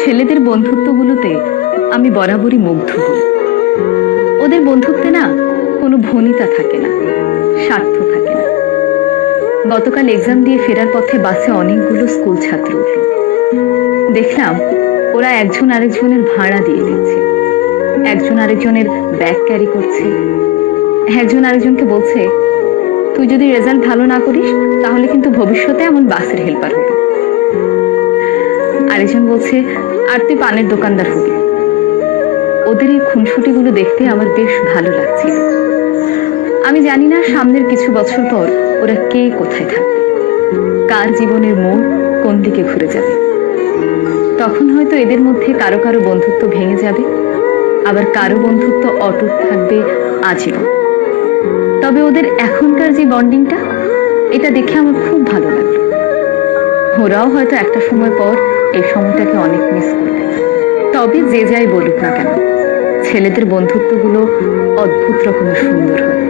ছেলেদের বন্ধুত্বগুলোতে আমি বরাবরই মুগ্ধ হই। ওদের বন্ধুত্বে না কোনো ভনিতা থাকে না, স্বার্থ থাকে না। গতকাল এক্সাম দিয়ে ফেরার পথে বাসে অনেকগুলো স্কুল ছাত্র উঠল। দেখলাম ওরা একজন আরেকজনের ভাড়া দিয়ে দিচ্ছে, একজন আরেকজনের ব্যাগ ক্যারি করছে। একজন আরেকজনকে বলছে, তুই যদি রেজাল্ট ভালো না করিস তাহলে কিন্তু ভবিষ্যতে এমন বাসের হেল্পার হবি। আরেকজন বলছে, আর তুই পানের দোকানদার হবি। ওদের এই খুনসুটিগুলো দেখতে আমার বেশ ভালো লাগছিল। আমি জানি না সামনের কিছু বছর পর ওরা কে কোথায় থাকবে, কার জীবনের মোড় কোন দিকে ঘুরে যাবে। তখন হয়তো এদের মধ্যে কারো কারো বন্ধুত্ব ভেঙে যাবে, আবার কারো বন্ধুত্ব অটুট থাকবে আজীবন। তবে ওদের এখনকার যে বন্ডিংটা, এটা দেখে আমার খুব ভালো লাগলো। ওরাও হয়তো একটা সময় পর এই সময়টাকে অনেক মিস করবে। তবে যে যাই বলুক না কেন, ছেলেদের বন্ধুত্বগুলো অদ্ভুত রকমের সুন্দর হয়।